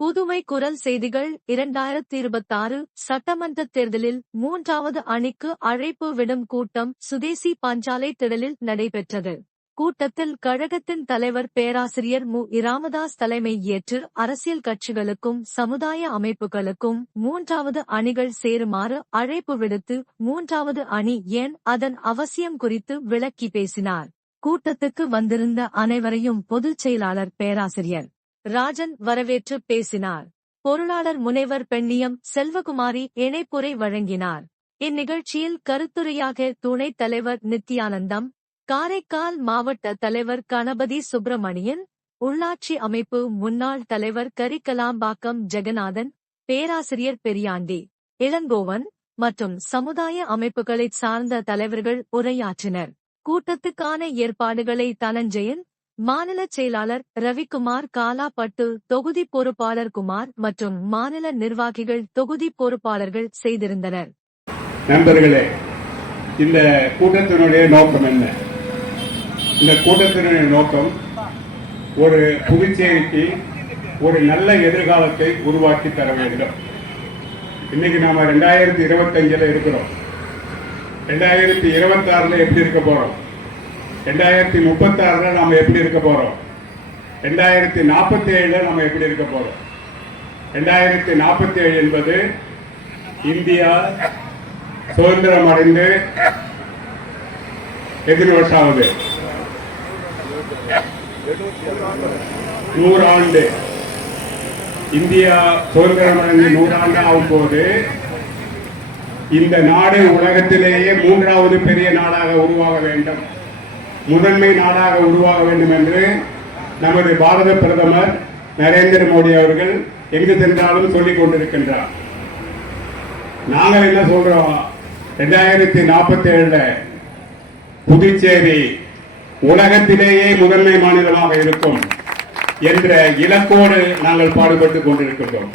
புதுமை குரல் செய்திகள் 2026 சட்டமன்ற தேர்தலில் 3வது அணிக்கு அழைப்பு விடும் கூட்டம் சுதேசி பஞ்சாலை திடலில் நடைபெற்றது. கூட்டத்தில் கழகத்தின் தலைவர் பேராசிரியர் மு. இராமதாஸ் தலைமை ஏற்று அரசியல் கட்சிகளுக்கும் சமுதாய அமைப்புகளுக்கும் 3வது அணிகள் சேருமாறு அழைப்பு விடுத்து 3வது அணி ஏன் அதன் அவசியம் குறித்து விளக்கி பேசினார். கூட்டத்துக்கு வந்திருந்த அனைவரையும் பொதுச் செயலாளர் பேராசிரியர் ராஜன் வரவேற்று பேசினார். பொருளாளர் முனைவர் பெண்ணியம் செல்வகுமாரி இணைப்புரை வழங்கினார். இந்நிகழ்ச்சியில் கருத்துரையாக துணைத் தலைவர் நித்யானந்தம், காரைக்கால் மாவட்ட தலைவர் கணபதி சுப்பிரமணியன், உள்ளாட்சி அமைப்பு முன்னாள் தலைவர் கரிக்கலாம்பாக்கம் ஜெகநாதன், பேராசிரியர் பெரியாண்டி, இளங்கோவன் மற்றும் சமுதாய அமைப்புகளைச் சார்ந்த தலைவர்கள் உரையாற்றினர். கூட்டத்துக்கான ஏற்பாடுகளை தனஞ்சயன், மாநில செயலாளர் ரவிக்குமார், காலாப்பட்டு தொகுதி பொறுப்பாளர் குமார் மற்றும் மாநில நிர்வாகிகள் தொகுதி பொறுப்பாளர்கள் செய்திருந்தனர். நண்பர்களே, இந்த கூட்டத்தினுடைய நோக்கம் என்ன? இந்த கூட்டத்தினுடைய நோக்கம் ஒரு புதுச்சேரிக்கு ஒரு நல்ல எதிர்காலத்தை உருவாக்கி தர வேண்டும். இன்னைக்கு நாம 2025 இருக்கிறோம். 2026 எப்படி இருக்க போறோம்? 2036 நாம எப்படி இருக்க போறோம்? 2047 நம்ம எப்படி இருக்க போறோம்? 2047 என்பது இந்தியா சுதந்திரம் அடைந்து எத்தனை வருஷம் ஆகுது? 100 ஆண்டு. இந்தியா சுதந்திரம் அடைந்து 100 ஆண்டு ஆகும் போது இந்த நாடு உலகத்திலேயே 3வது பெரிய நாடாக உருவாக வேண்டும், முதன்மை நாடாக உருவாக வேண்டும் என்று நமது பாரத பிரதமர் நரேந்திர மோடி அவர்கள் எங்கு சென்றாலும் சொல்லிக் கொண்டிருக்கின்றார். நாங்கள் என்ன சொல்றோம்? 2047 புதுச்சேரி உலகத்திலேயே முதன்மை மாநிலமாக இருக்கும் என்ற இலக்கோடு நாங்கள் பாடுபட்டுக் கொண்டிருக்கின்றோம்.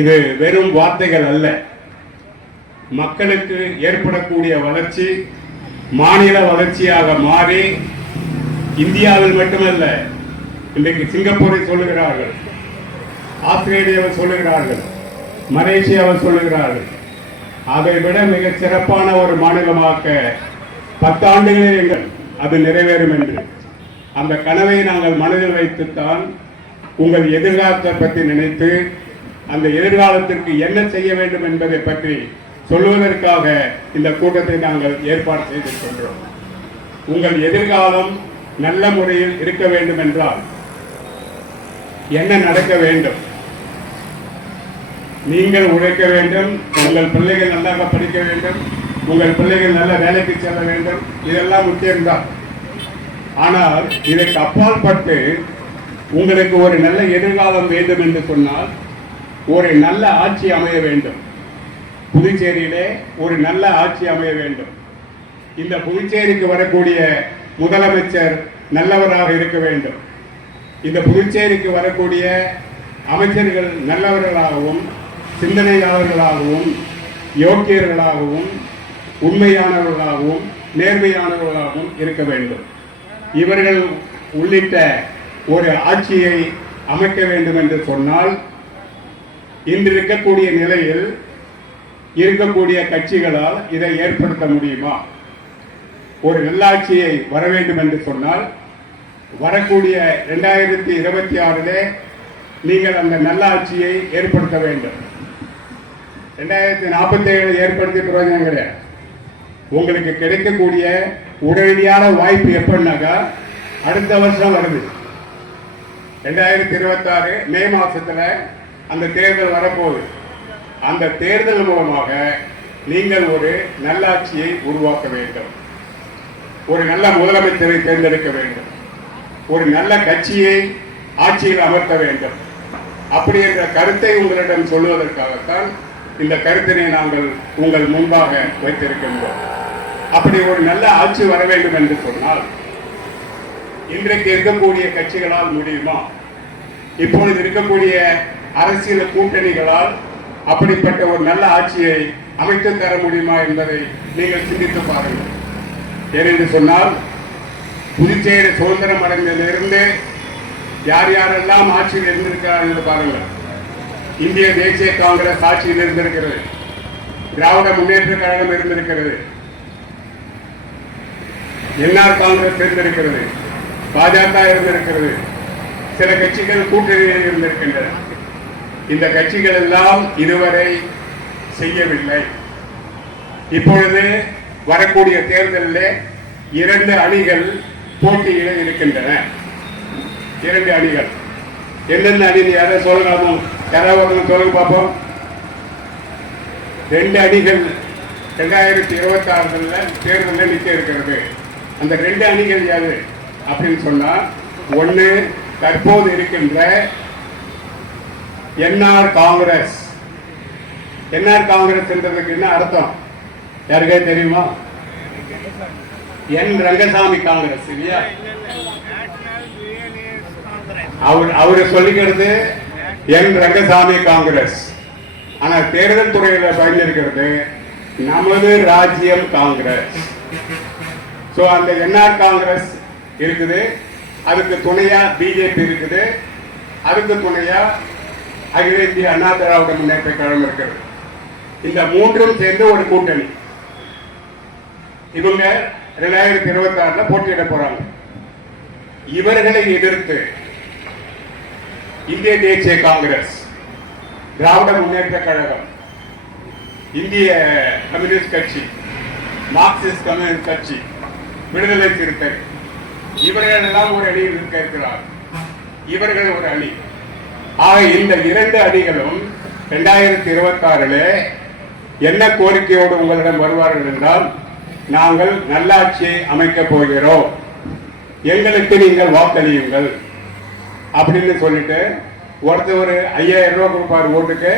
இது வெறும் வார்த்தைகள் அல்ல. மக்களுக்கு ஏற்படக்கூடிய வளர்ச்சி மாநில வளர்ச்சியாக மாறி இந்தியாவில் மட்டுமல்ல, இன்றைக்கு சிங்கப்பூரை சொல்லுகிறார்கள், ஆஸ்திரேலியாவை சொல்லுகிறார்கள், மலேசியாவை சொல்லுகிறார்கள். அதை விட மிக சிறப்பான ஒரு மாநிலமாக்க 10 ஆண்டுகளில் எங்கள் அது நிறைவேறும் என்று அந்த கனவை நாங்கள் மனதில் வைத்துத்தான் உங்கள் எதிர்காலத்தை பற்றி நினைத்து அந்த எதிர்காலத்திற்கு என்ன செய்ய வேண்டும் என்பதை பற்றி சொல்வதற்காக இந்த கூட்டத்தை நாங்கள் ஏற்பாடு செய்திருக்கின்றோம். உங்கள் எதிர்காலம் நல்ல முறையில் இருக்க வேண்டும் என்றால் என்ன நடக்க வேண்டும்? நீங்கள் உழைக்க வேண்டும், உங்கள் பிள்ளைகள் நன்றாக படிக்க வேண்டும், உங்கள் பிள்ளைகள் நல்ல வேலைக்கு செல்ல வேண்டும். இதெல்லாம் முக்கியம்தான். ஆனால் இதற்கு அப்பால் பட்டு உங்களுக்கு ஒரு நல்ல எதிர்காலம் வேண்டும் என்று சொன்னால் ஒரு நல்ல ஆட்சி அமைய வேண்டும். புதுச்சேரியிலே ஒரு நல்ல ஆட்சி அமைய வேண்டும். இந்த புதுச்சேரிக்கு வரக்கூடிய முதலமைச்சர் நல்லவராக இருக்க வேண்டும். இந்த புதுச்சேரிக்கு வரக்கூடிய அமைச்சர்கள் நல்லவர்களாகவும் சிந்தனையாளர்களாகவும் யோக்கியர்களாகவும் உண்மையானவர்களாகவும் நேர்மையானவர்களாகவும் இருக்க வேண்டும். இவர்கள் உள்ளிட்ட ஒரு ஆட்சியை அமைக்க வேண்டும் என்று சொன்னால் இன்று இருக்கக்கூடிய நிலையில் இருக்கக்கூடிய கட்சிகளால் இதை ஏற்படுத்த முடியுமா? ஒரு நல்லாட்சியை வர வேண்டும் என்று சொன்னால் வரக்கூடிய 2026 நீங்கள் அந்த நல்லாட்சியை ஏற்படுத்த வேண்டும். 2047 ஏற்படுத்தி பிரயோஜனம் கிடையாது. உங்களுக்கு கிடைக்கக்கூடிய உடனடியான வாய்ப்பு எப்படின்னாக்கா அடுத்த வருஷம் வருது. 2026 மே மாசத்துல அந்த தேர்தல் வரப்போகுது. அந்த தேர்தல் மூலமாக நீங்கள் ஒரு நல்லாட்சியை உருவாக்க வேண்டும், ஒரு நல்ல முதலமைச்சரை தேர்ந்தெடுக்க வேண்டும், ஒரு நல்ல கட்சியை ஆட்சியில் அமர்த்த வேண்டும். அப்படி என்ற கருத்தை உங்களிடம் சொல்வதற்காகத்தான் இந்த கருத்தினை நாங்கள் உங்கள் முன்பாக வைத்திருக்கின்றோம். அப்படி ஒரு நல்ல ஆட்சி வர வேண்டும் என்று சொன்னால் இன்றைக்கு இருக்கக்கூடிய கட்சிகளால் முடியுமா? இப்பொழுது இருக்கக்கூடிய அரசியல் கூட்டணிகளால் அப்படிப்பட்ட ஒரு நல்ல ஆட்சியை அமைத்து தர முடியுமா என்பதை நீங்கள் சிந்தித்து பாருங்கள். ஏனென்று சொன்னால் புதுச்சேரி சுதந்திரம் அடைந்ததிலிருந்து யார் யாரெல்லாம் ஆட்சியில் இருந்திருக்கிறார்கள் என்று பாருங்கள். இந்திய தேசிய காங்கிரஸ் ஆட்சியில் இருந்திருக்கிறது, திராவிட முன்னேற்ற கழகம் இருந்திருக்கிறது, என்ஆர் காங்கிரஸ் இருந்திருக்கிறது, பாஜக இருந்திருக்கிறது, சில கட்சிகள் கூட்டணியில் இருந்திருக்கின்றன. இந்த கட்சிகள் எல்லாம் இதுவரை செய்யவில்லை. இப்பொழுது வரக்கூடிய தேர்தலில் 2 அணிகள் போட்டியில் இருக்கின்றன. 2 அணிகள். என்னென்ன அணி யாரை சொல்லலாமோ? யாராவது சொல்லுங்க பார்ப்போம். 2 அணிகள் 2026 தேர்தலில் நிற்க இருக்கிறது. அந்த 2 அணிகள் யாரு அப்படின்னு சொன்னா, ஒன்று தற்போது இருக்கின்ற என்ஆர் காங்கிரஸ். என்ஆர் காங்கிரஸ் என்றதுக்கு என்ன அர்த்தம் யாருக்கே தெரியுமா? என் ரங்கசாமி காங்கிரஸ் இல்லையா? அவரு சொல்லிக்கிறது என் ரங்கசாமி காங்கிரஸ். ஆனா தேர்தல் துறையில பயந்திருக்கிறது நமது ராஜ்யம் காங்கிரஸ். சோ அந்த என்ஆர் காங்கிரஸ் இருக்குது, அதுக்கு துணையா பிஜேபி இருக்குது, அதுக்கு துணையா அகில இந்திய அண்ணா திராவிட முன்னேற்ற கழகம் இருக்கிறது. இந்த 3ம் சேர்ந்து ஒரு கூட்டணி. இவங்க 2026 போட்டியிட போறாங்க. இவர்களை எதிர்த்து இந்திய தேசிய காங்கிரஸ், திராவிட முன்னேற்ற கழகம், இந்திய கம்யூனிஸ்ட் கட்சி, மார்க்சிஸ்ட் கம்யூனிஸ்ட் கட்சி, விடுதலை சிறுத்தை, இவர்கள் எல்லாம் ஒரு அணியில் இருக்க இருக்கிறார். இவர்கள் ஒரு அணி. ஆக இந்த 2 அணிகளும் 2026 என்ன கோரிக்கையோடு உங்களிடம் வருவார்கள் என்றால், நாங்கள் நல்லாட்சியை அமைக்கப் போகிறோம், எங்களுக்கு நீங்கள் வாக்களியுங்கள் அப்படின்னு சொல்லிட்டு ஒருத்தர் ஒரு 5000 ரூபாய் கொடுப்பார் ஓட்டுக்கு,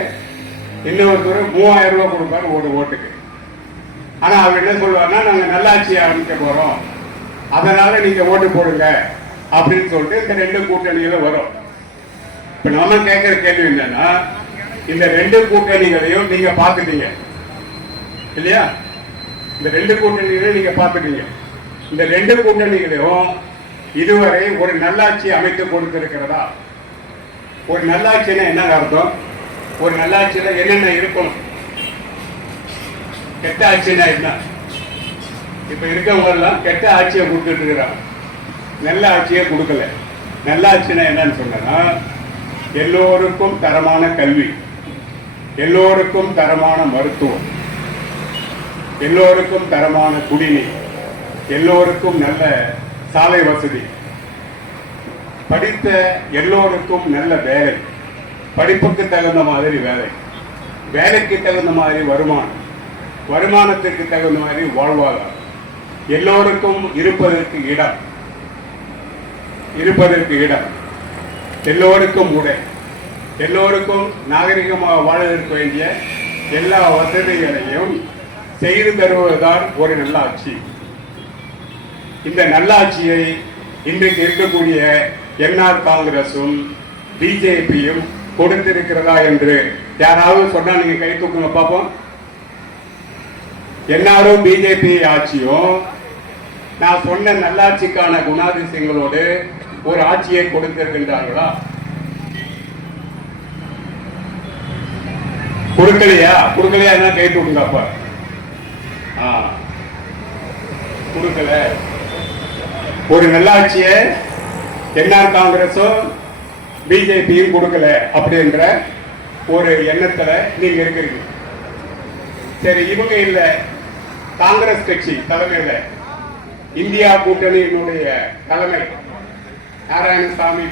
இன்னொருத்தர் 3000 ரூபாய் கொடுப்பார் ஓட்டுக்கு. ஆனா அவர் என்ன சொல்வார்னா, நாங்க நல்லாட்சியை அமைக்க போறோம், அதனால நீங்க ஓட்டு போடுங்க அப்படின்னு சொல்லிட்டு இந்த 2 கூட்டணிகளும் வரும். இப்ப நம்ம கேட்கிற கேள்வி என்னன்னா, இந்த 2 கூட்டணிகளையும் நீங்க பாத்துட்டீங்க இல்லையா? இந்த 2 கூட்டணிகளையும் நீங்க பாத்துட்டீங்க. இந்த 2 கூட்டணிகளையும் இதுவரை ஒரு நல்லாட்சி அமைத்து கொடுத்திருக்கிறதா? ஒரு நல்லாட்சினா என்ன அர்த்தம்? ஒரு நல்லாட்சியில என்னென்ன இருக்கணும்? கெட்ட ஆட்சினா என்ன? இப்ப இருக்கவங்க எல்லாம் கெட்ட ஆட்சியை கொடுத்துட்டு இருக்கிறாங்க, நல்ல ஆட்சியை கொடுக்கல. நல்ல ஆட்சினா என்னன்னு சொன்னா, எல்லோருக்கும் தரமான கல்வி, எல்லோருக்கும் தரமான மருத்துவம், எல்லோருக்கும் தரமான குடிநீர், எல்லோருக்கும் நல்ல சாலை வசதி, படித்த எல்லோருக்கும் நல்ல வேலை, படிப்புக்கு தகுந்த மாதிரி வேலை, வேலைக்கு தகுந்த மாதிரி வருமானம், வருமானத்திற்கு தகுந்த மாதிரி வாழ்வாதாரம், எல்லோருக்கும் இருப்பதற்கு இடம், எல்லோருக்கும் உடை, எல்லோருக்கும் நாகரிகமாக வாழ்வதற்கு வேண்டிய எல்லா வசதிகளையும் செய்து தருவதுதான் ஒரு நல்லாட்சி. இந்த நல்லாட்சியை இன்றைக்கு இருக்கக்கூடிய என்ஆர் காங்கிரசும் பிஜேபியும் கொடுத்திருக்கிறதா என்று யாராவது சொன்னா நீங்க கை தூக்குங்க பார்ப்போம். என்ஆரும் பிஜேபி ஆட்சியும் நான் சொன்ன நல்லாட்சிக்கான குணாதிசயங்களோடு ஒரு ஆட்சியை கொடுத்திருக்கின்றார்களா? கொடுக்கலையா? என்ன கை தூக்குங்க அப்ப. கொடுக்கல. ஒரு நல்லாட்சியை என்ஆர் காங்கிரஸும் பிஜேபியும் கொடுக்கல அப்படின்ற ஒரு எண்ணத்துல நீங்க இருக்கிறீங்க. சரி, இவங்க இல்ல, காங்கிரஸ் கட்சி தலைமையில இந்தியா கூட்டணியினுடைய தலைமை நாராயணசாமி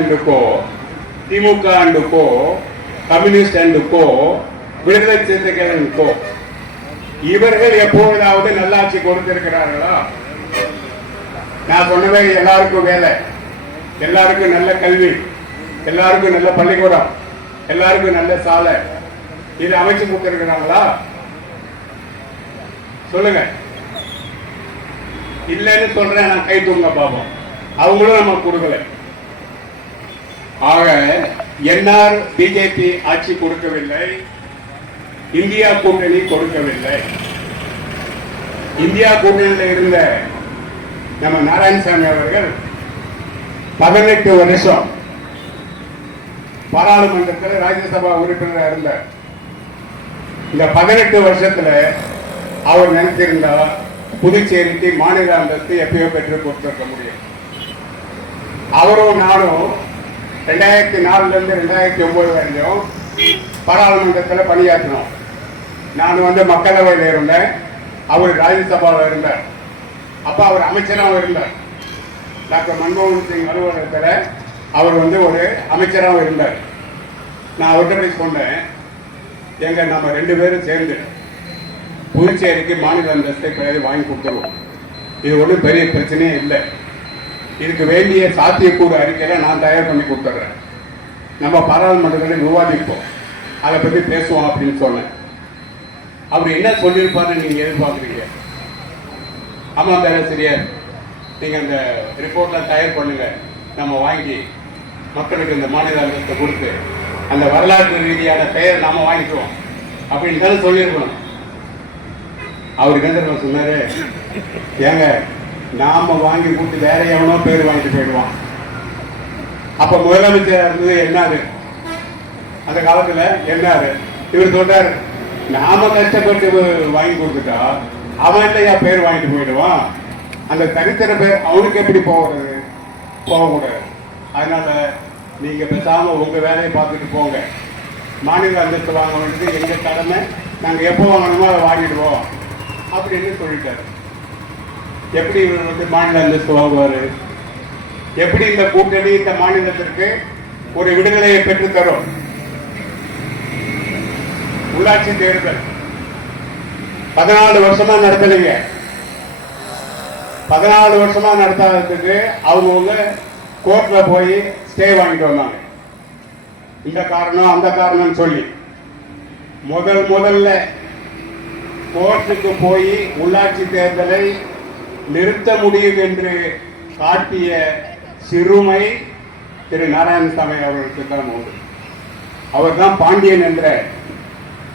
அண்டுக்கோ, திமுக அண்டுக்கோ, கம்யூனிஸ்ட் அண்டுக்கோ, விடுதலை சிறுத்தைகள் அண்டுக்கோ, இவர்கள் எப்பொழுதாவது நல்லாட்சி கொடுத்திருக்கிறார்களா? நான் சொன்னவே எல்லாருக்கும் வேலை, எல்லாருக்கும் நல்ல கல்வி, எல்லாருக்கும் நல்ல பள்ளிக்கூடம், எல்லாருக்கும் நல்ல சாலை, இது அமைச்சு கொடுத்திருக்கிறாங்களா? சொல்லுங்க. இல்லைன்னு சொல்றேன், நான் கை தூங்க பாப்போம். அவங்களும் நம்ம கொடுக்கல. ஆக என்ஆர் பிஜேபி ஆட்சி கொடுக்கவில்லை, இந்தியா கூட்டணி கொடுக்கவில்லை. இந்தியா கூட்டணியில் இருந்த நம்ம நாராயணசாமி அவர்கள் 18 வருஷம் பாராளுமன்றத்தில் ராஜ்யசபா உறுப்பினராக இருந்தார். இந்த 18 வருஷத்துல அவர் நினைச்சிருந்தா புதுச்சேரிக்கு மாநில அந்தஸ்து எப்பயோ பெற்று கொடுத்திருக்க முடியும். அவரும் நானும் 2004 இருந்து 2009 வரையும் பாராளுமன்றத்தில் பணியாற்றினோம். நான் மக்களவையில் இருந்தேன், அவர் ராஜ்யசபாவில் இருந்தார். அப்ப அவர் அமைச்சராகவும் இருந்தார். டாக்டர் மன்மோகன் சிங் அலுவலகத்தில் அவர் ஒரு அமைச்சராகவும் இருந்தார். நான் அவர்கிட்ட போய் சொன்னேன், எங்க நம்ம 2 பேரும் சேர்ந்து புதுச்சேரிக்கு மாநில அந்தஸ்தை வாங்கி கொடுத்துருவோம். இது ஒன்றும் பெரிய பிரச்சனையே இல்லை. இதுக்கு வேண்டிய சாத்தியக்கூறு அறிக்கையில நான் தயார் பண்ணி கொடுத்துட்றேன். நம்ம பாராளுமன்றத்தில் விவாதிப்போம், அதை பற்றி பேசுவோம் அப்படின்னு சொன்னேன். அவர் என்ன சொல்லியிருப்பாருன்னு நீங்க எதிர்பார்க்குறீங்க? ஆமா பேராசிரியர், நீங்க அந்த ரிப்போர்ட்லாம் தயார் பண்ணுங்க, நம்ம வாங்கி மக்களுக்கு இந்த மாநில அந்தஸ்தை கொடுத்து அந்த வரலாற்று ரீதியான பெயர் நாம வாங்கிக்குவோம் அப்படின்னு தானே சொல்லியிருக்கணும். அவருக்கு என்ன சொன்னாரு, ஏங்க நாம வாங்கி கொடுத்து வேற எவனோ பேர் வாங்கிட்டு போயிடுவான். அப்ப முதலமைச்சர் இருந்தது என்னாரு, அந்த காலத்துல என்னாரு? இவர் சொல்றாரு, நாம கஷ்டப்பட்டு வாங்கி கொடுத்துட்டா அவன் இல்லையா பேர் வாங்கிட்டு போயிடுவான், அந்த தனித்தர பேர் அவனுக்கு எப்படி போகிறது? போகக்கூடாது. அதனால நீங்க பேசாம உங்க வேலையை பார்த்துட்டு போங்க. மாநில அந்தஸ்து வாங்க வேண்டியது எங்க கடமை, நாங்க எப்போ வாங்கணுமோ அதை வாங்கிடுவோம் அப்படின்னு சொல்லிட்டாரு. எப்படி இவர் மாநில அந்தஸ்து வாங்குவாரு? எப்படி இந்த கூட்டணி இந்த மாநிலத்திற்கு ஒரு விடுதலையை பெற்று தரும்? உள்ளாட்சி தேர்தல் 14 வருஷமா நடத்தலைங்க. 14 வருஷமா நடத்தாததுக்கு அவங்க கோர்ட்ல போய் ஸ்டே வாங்கிட்டு வந்தாங்க. இந்த காரணம் அந்த காரணம் சொல்லி முதல்ல கோர்ட்டுக்கு போய் உள்ளாட்சி தேர்தலை நிறுத்த முடியும் என்று காட்டிய சிறுமை திரு நாராயணசாமி அவர்களுக்கு தான் உண்டு. அவர் தான் பாண்டியன் என்ற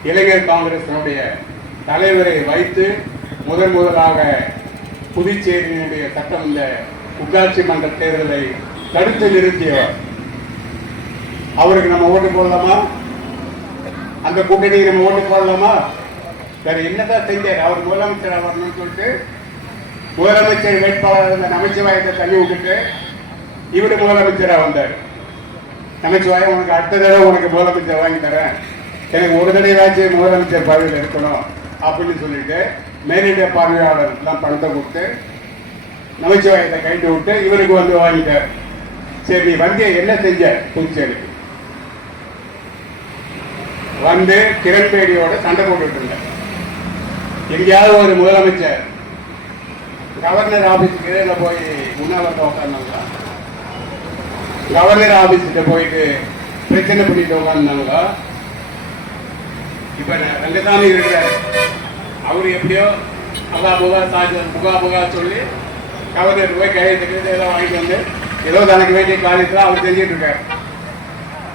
இளைஞர் காங்கிரசினுடைய தலைவரை வைத்து முதலாக புதுச்சேரியினுடைய சட்டம் இந்த உள்ளாட்சி மன்ற தேர்தலை தடுத்து நிறுத்தியவர். அவருக்கு நம்ம ஓட்டு போடலாமா? அந்த கூட்டணிக்கு நம்ம ஓட்டு போடலாமா? வேற என்னதான் செஞ்சார்? அவர் முதலமைச்சர் வரணும்னு சொல்லிட்டு முதலமைச்சர் வேட்பாளர் நமச்சிவாயத்தை தள்ளி விட்டுட்டு இவரு முதலமைச்சரா வந்தார். நமச்சிவாயம், உனக்கு அடுத்த தடவை உனக்கு முதலமைச்சர் வாங்கி தரேன், எனக்கு ஒரு தடவையாச்சும் முதலமைச்சர் பதவியில் இருக்கணும் அப்படின்னு சொல்லிட்டு மேலிட பார்வையாளர் பணத்தை கொடுத்து நமச்சிவாயத்தை கைட்டு விட்டு இவருக்கு வாங்கிட்டார். சரி, நீ என்ன செஞ்ச? புதுச்சேரிக்கு கிரண்பேடியோட சண்டை போட்டுட்டு இருந்த. எங்கேயாவது ஒரு முதலமைச்சர் கவர்னர் ஆபீஸுக்கு போய் உண்ணாவிரதம் உட்கார்ந்தாங்களா? கவர்னர் ஆபீஸ்கிட்ட போயிட்டு பிரச்சனை பண்ணிட்டு உட்கார்ந்தாங்களா? இப்ப ரங்கசாமி இருக்கிறார், அவரு எப்படியோ புகா சொல்லி கவர்னர் போய் கையெழுத்து எல்லாம் வாங்கிட்டு வந்து ஏதோ தனக்கு வேண்டிய காரியத்தை அவர் செஞ்சுட்டு இருக்காரு.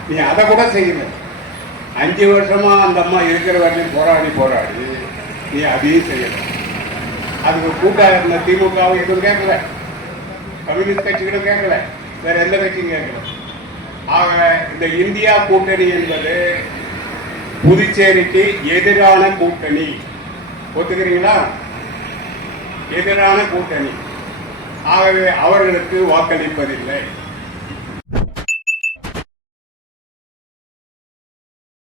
நீ அதை கூட செய்யல. 5 வருஷமா அந்த அம்மா இருக்கிற வரையும் போராடி நீ அதையும் செய்யல. அதுக்கு கூட்டாக இருந்த திமுகவும் எதுவும் கேட்கல, கம்யூனிஸ்ட் கட்சிகளும் கேட்கல, வேற எந்த கட்சியும் கேட்கல. ஆக இந்த இந்தியா கூட்டணி என்பது புதுச்சேரிக்கு எதிரான கூட்டணி. ஒத்துக்கிறீங்களா? எதிரான கூட்டணி. ஆகவே அவர்களுக்கு வாக்களிப்பதில்லை.